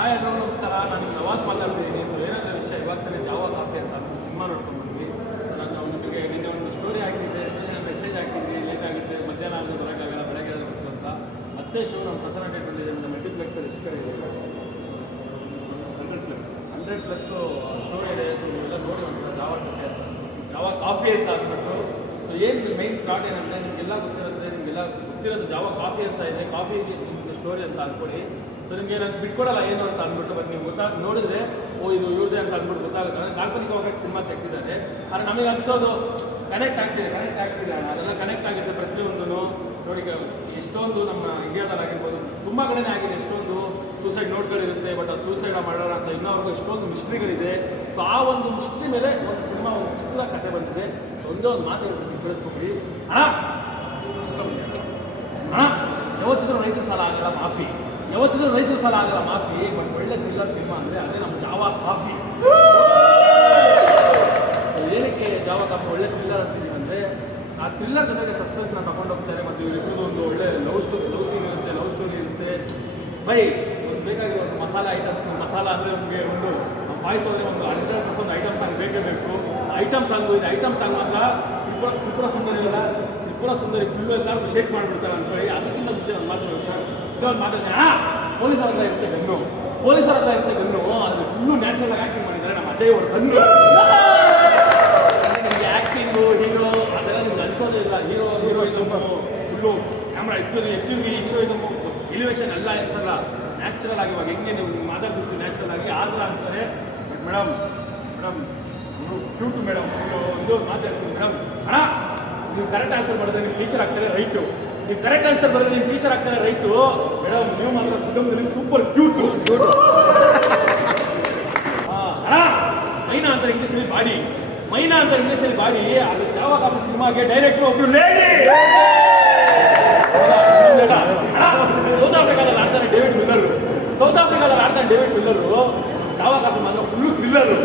Hi hello ನಮಸ್ಕಾರ, ನಾನು ನವಾಜ್ ಮಾತಾಡ್ತಿದ್ದೀನಿ. ಸೊ ಏನಾದರೂ ವಿಷಯ ಇವಾಗ ತಾನೇ ಜಾವಾ ಕಾಫಿ ಅಂತ ಸಿನಿಮಾ ನೋಡ್ಕೊಂಡು ಬಂದ್ವಿ. ನಾನು ನಿಮಗೆ ನಿನ್ನೆ ಒಂದು ಸ್ಟೋರಿ ಹಾಕಿದ್ದೆ, ಮೆಸೇಜ್ ಹಾಕಿದ್ವಿ, ಲೇಟ್ ಆಗುತ್ತೆ, ಮಧ್ಯಾಹ್ನ ಆದರೂ ಬರೋಕ್ಕಾಗಲ್ಲ, ಬೆಳಗ್ಗೆ ಆಗುತ್ತೆ ಅಂತ. ಮತ್ತೆ ಶೋ ನಮ್ಮ ಪ್ರಸನ್ನ ಥಿಯೇಟ್ರಲ್ಲಿ ನಮ್ಮ ಮಲ್ಟಿಪ್ಲೆಕ್ಸಲ್ಲಿ ಎಷ್ಟು ಕಡೆ ಇದೆ, 100+ ಶೋ ಇದೆ. ಸೊ ಎಲ್ಲ ನೋಡಿ ಒಂದ್ಸಲ ಜಾವಾ ಕಾಫಿ ಅಂತ, ಜಾವಾ ಕಾಫಿ ಅಂತ ಅಂದ್ಬಿಟ್ಟು. ಸೊ ಏನು ಮೈನ್ ಪ್ಲಾಟ್ ಏನಂದರೆ, ನಿಮಗೆಲ್ಲ ಗೊತ್ತಿರೋದು ಜಾವಾ ಕಾಫಿ ಅಂತ ಇದೆ. ಕಾಫಿ ನಿಮಗೆ ಸ್ಟೋರಿ ಅಂತ ಅಂದ್ಕೊಳ್ಳಿ. ಸೊ ನಿಮಗೆ ನಾನು ಬಿಟ್ಕೊಡಲ್ಲ ಏನು ಅಂತ ಅಂದ್ಬಿಟ್ಟು, ಬಟ್ ನೀವು ನೋಡಿದ್ರೆ ಇದು ಇವ್ರದೇ ಅಂತ ಅಂದ್ಬಿಟ್ಟು ಗೊತ್ತಾಗುತ್ತೆ. ಅಂದರೆ ಕಾಲ್ಪನಿಕವಾಗಿ ಸಿನಿಮಾ ತೆಗ್ದಿದ್ದಾರೆ, ಆದರೆ ನಮಗೆ ಅನ್ಸೋದು ಕನೆಕ್ಟ್ ಆಗ್ತಿದೆ ಅದೆಲ್ಲ ಕನೆಕ್ಟ್ ಆಗಿದೆ ಪ್ರತಿಯೊಂದು. ನೋಡಿ, ಎಷ್ಟೊಂದು ನಮ್ಮ ಇಂಡಿಯಾದಲ್ಲಾಗಿರ್ಬೋದು, ತುಂಬ ಕಡೆನೇ ಆಗಿದೆ. ಎಷ್ಟೊಂದು ಸೂಸೈಡ್ ನೋಟ್ಗಳಿರುತ್ತೆ, ಬಟ್ ಅದು ಸೂಸೈಡ್ ಮಾಡೋಣ ಅಂತ ಇನ್ನೊರ್ಗೂ ಎಷ್ಟೊಂದು ಮಿಸ್ಟ್ರಿಗಳಿದೆ. ಸೊ ಆ ಒಂದು ಮಿಸ್ಟ್ರಿ ಮೇಲೆ ಒಂದು ಸಿನಿಮಾ, ಒಂದು ಚಿತ್ರ ಕಥೆ ಬಂದಿದೆ. ಒಂದೇ ಒಂದು ಮಾತು ತಿಳಿಸ್ಕೊಬಿಡಿ ಅಣ್ಣ, ಯಾವತ್ತಿದ್ರೂ ರೈತರ ಸಾಲ ಆಗಲ್ಲ ಮಾಫಿ, ಯಾವತ್ತಿದ್ರೂ ರೈತರ ಸಾಲ ಆಗಲ್ಲ ಮಾಫಿ. ಬಟ್ ಒಳ್ಳೆ ಥ್ರಿಲ್ಲರ್ ಸಿನಿಮಾ ಅಂದರೆ ಅದೇ ನಮ್ಮ ಜಾವಾ ಕಾಫಿ. ಏನಕ್ಕೆ ಜಾವಾ ಕಾಫಿ ಒಳ್ಳೆ ಥ್ರಿಲ್ಲರ್ ಅಂತಿದ್ದೀವಿ ಅಂದರೆ, ಆ ಥ್ರಿಲ್ಲರ್ ಜೊತೆಗೆ ಸಸ್ಪೆನ್ಸ್ನ ತಗೊಂಡು ಹೋಗ್ತಾರೆ. ಮತ್ತು ಇವರಿಬ್ಬರದು ಒಂದು ಒಳ್ಳೆ ಲವ್ ಸೀನ್ ಇರುತ್ತೆ, ಲವ್ ಸ್ಟೋರಿ ಇರುತ್ತೆ. ಒಂದು ಬೇಕಾಗಿರೋ ಒಂದು ಮಸಾಲೆ ಐಟಮ್ಸ್, ಮಸಾಲ ಅಂದರೆ ನಮಗೆ ಒಂದು ಪಾಯಿಸೋದ್ರೆ ಒಂದು 100% ಐಟಮ್ ಸಾಂಗ್ ಬೇಕೇ ಬೇಕು. ಐಟಮ್ ಸಾಂಗು ಇದೆ. ಐಟಮ್ ಸಾಂಗ್ ಮಾತ್ರ ತ್ರಿಪುರ ಸುಂದರಿ ಫುಲ್ಲು ಎಲ್ಲರೂ ಶೇಕ್ ಮಾಡಿಬಿಡ್ತಾರೆ ಅಂದ್ಕೊಳ್ಳಿ. ಅದಕ್ಕಿಂತ ಮುಂಚೆ ನಾನು ಇನ್ನೊಂದು ಮಾತಾಡ್ತೀನಿ. ಪೊಲೀಸರ ಹತ್ರ ಇರುತ್ತೆ ಗನ್ನು, ಅದು ಫುಲ್ಲು ನ್ಯಾಚುರಲ್ ಆಗಿ ಆ್ಯಕ್ಟಿಂಗ್ ಮಾಡಿದ್ದಾರೆ ನಮ್ಮ ಅಜಯ್ ಅವರು. ಗನ್ನು ನಿಮಗೆ ಆ್ಯಕ್ಟಿಂಗು, ಹೀರೋ ಅದೆಲ್ಲ ನಿಮ್ಗೆ ಅನ್ಸೋದೇ ಇಲ್ಲ. ಹೀರೋಯಿಸಮ್ ಫುಲ್ಲು ಕ್ಯಾಮ್ರಾ ಎತ್ತಿದ್ವಿ ಹೀರೋಯಿಸಮ್ ಎಲಿವೇಶನ್ ಎಲ್ಲ ಅನ್ಸಲ್ಲ. ನ್ಯಾಚುರಲ್ ಆಗಿ ಇವಾಗ ಹೆಂಗೆ ನೀವು ಮಾತಾಡ್ತಿರ್ತೀವಿ ನ್ಯಾಚುರಲ್ ಆಗಿ ಆ ಥರ ಅನ್ಸ್ತಾರೆ. ಬಟ್ ಮೇಡಮ್ ಕ್ಯೂಟು ಮೇಡಮ್, ಒಂದು ಮಾತಾಡ್ತೀವಿ ಮೇಡಮ್. ಅಣ್ಣ, ನೀವು ಕರೆಕ್ಟ್ ಆನ್ಸರ್ ಮಾಡಿದ್ರೆ ನೀವು ಟೀಚರ್ ಆಗ್ತಾರೆ ರೈಟು, ನೀವು ಕರೆಕ್ಟ್ ಆನ್ಸರ್ ಬರೆದ್ರೆ ನೀವು ಟೀಚರ್ ಆಗ್ತಾರೆ ರೈಟು. ಮೇಡಮ್ ನೀವು ಮಾತ್ರ ಫಿಲಮ್ನಲ್ಲಿ ಸೂಪರ್ ಕ್ಯೂಟು. ಅಣ್ಣ, ಮೈನಾ ಅಂತ ಇಂಗ್ಲೀಷಲ್ಲಿ ಬಾಡಿ. ಅದು ಜಾವಾ ಕಾಫಿ ಸಿನಿಮಾಗೆ ಡೈರೆಕ್ಟರ್ ಒಬ್ರು ಲೇಡಿ. ಸೌತ್ ಆಫ್ರಿಕಾದಲ್ಲಿ ಆಡ್ತಾನೆ ಡೇವಿಡ್ ಮಿಲ್ಲರು. ಜಾವಾ ಕಾಫಿ ಮಾತ್ರ ಫುಲ್ಲು ಥ್ರಿಲ್ಲರು.